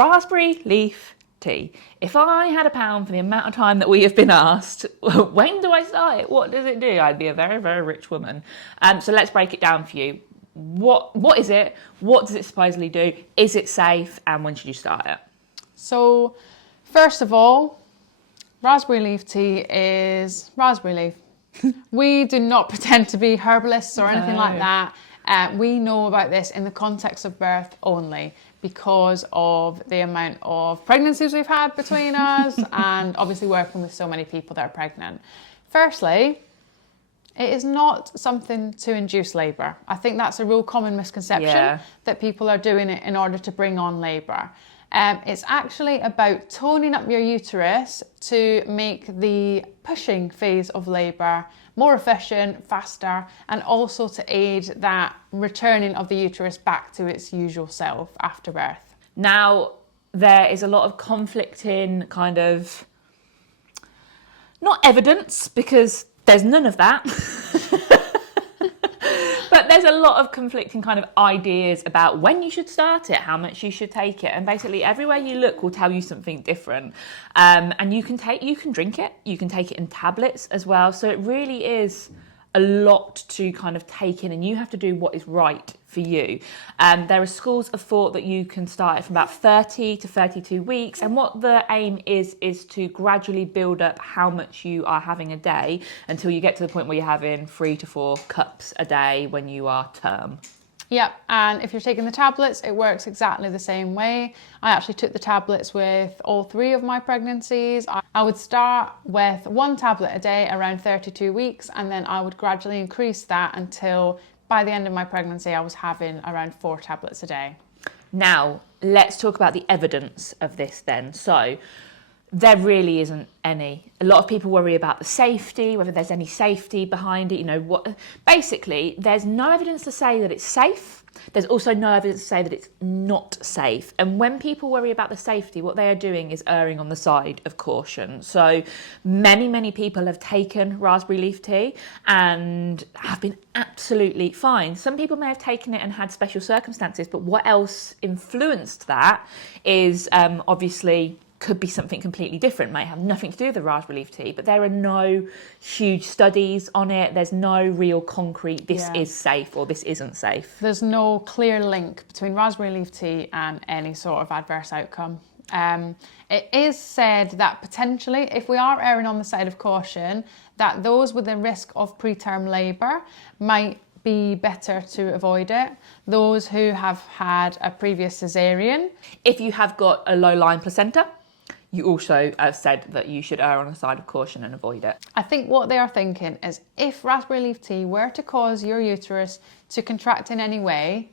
raspberry leaf tea. If I had £1 for the amount of time that we have been asked, when do I start it? What does it do? I'd be a very, very rich woman. So let's break it down for you. What is it? What does it supposedly do? Is it safe? And when should you start it? So, first of all, raspberry leaf tea is raspberry leaf. We do not pretend to be herbalists or anything like that. We know about this in the context of birth only because of the amount of pregnancies we've had between us and obviously working with so many people that are pregnant. Firstly, it is not something to induce labour. I think that's a real common misconception that people are doing it in order to bring on labour. It's actually about toning up your uterus to make the pushing phase of labour more efficient, faster, and also to aid that returning of the uterus back to its usual self after birth. Now, there is a lot of conflicting kind of, not evidence, because there's none of that. But there's a lot of conflicting kind of ideas about when you should start it, how much you should take it, and basically everywhere you look will tell you something different. And you can drink it, you can take it in tablets as well. So it really is a lot to kind of take in, and you have to do what is right for you. There are schools of thought that you can start it from about 30 to 32 weeks, and what the aim is to gradually build up how much you are having a day until you get to the point where you're having 3 to 4 cups a day when you are term. Yep, and if you're taking the tablets, it works exactly the same way. I actually took the tablets with all 3 of my pregnancies. I would start with 1 tablet a day around 32 weeks, and then I would gradually increase that until by the end of my pregnancy, I was having around 4 tablets a day. Now, let's talk about the evidence of this then. So, there really isn't any. A lot of people worry about the safety, whether there's any safety behind it. You know what? Basically, there's no evidence to say that it's safe. There's also no evidence to say that it's not safe. And when people worry about the safety, what they are doing is erring on the side of caution. So many people have taken raspberry leaf tea and have been absolutely fine. Some people may have taken it and had special circumstances, but what else influenced that is obviously could be something completely different, may have nothing to do with the raspberry leaf tea, but there are no huge studies on it. There's no real concrete, this is safe or this isn't safe. There's no clear link between raspberry leaf tea and any sort of adverse outcome. It is said that potentially, if we are erring on the side of caution, that those with a risk of preterm labour might be better to avoid it. Those who have had a previous caesarean. If you have got a low-lying placenta, you also have said that you should err on the side of caution and avoid it. I think what they are thinking is if raspberry leaf tea were to cause your uterus to contract in any way,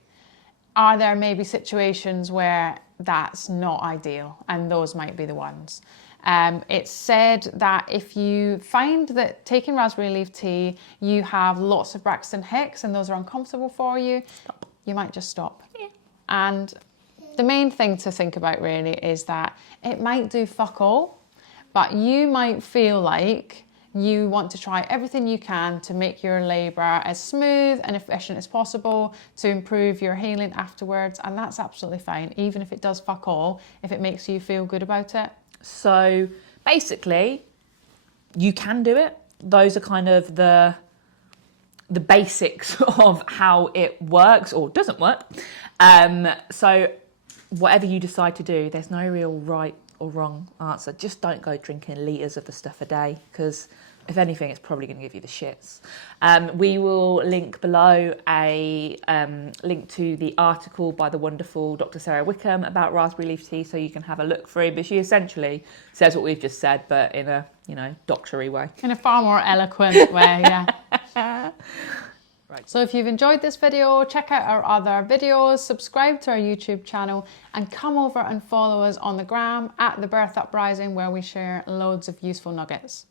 are there maybe situations where that's not ideal? And those might be the ones. It's said that if you find that taking raspberry leaf tea, you have lots of Braxton Hicks and those are uncomfortable for you, you might just stop. Yeah. And the main thing to think about really is that it might do fuck all, but you might feel like you want to try everything you can to make your labour as smooth and efficient as possible to improve your healing afterwards, and that's absolutely fine, even if it does fuck all, if it makes you feel good about it. So basically, you can do it. Those are kind of the basics of how it works or doesn't work. So whatever you decide to do, there's no real right or wrong answer. Just don't go drinking litres of the stuff a day, because if anything, it's probably going to give you the shits. We will link below a link to the article by the wonderful Dr. Sarah Wickham about raspberry leaf tea, so you can have a look through. But she essentially says what we've just said, but in a, doctory way. In a far more eloquent way, yeah. Right. So if you've enjoyed this video, check out our other videos, subscribe to our YouTube channel, and come over and follow us on the gram at The Birth Uprising, where we share loads of useful nuggets.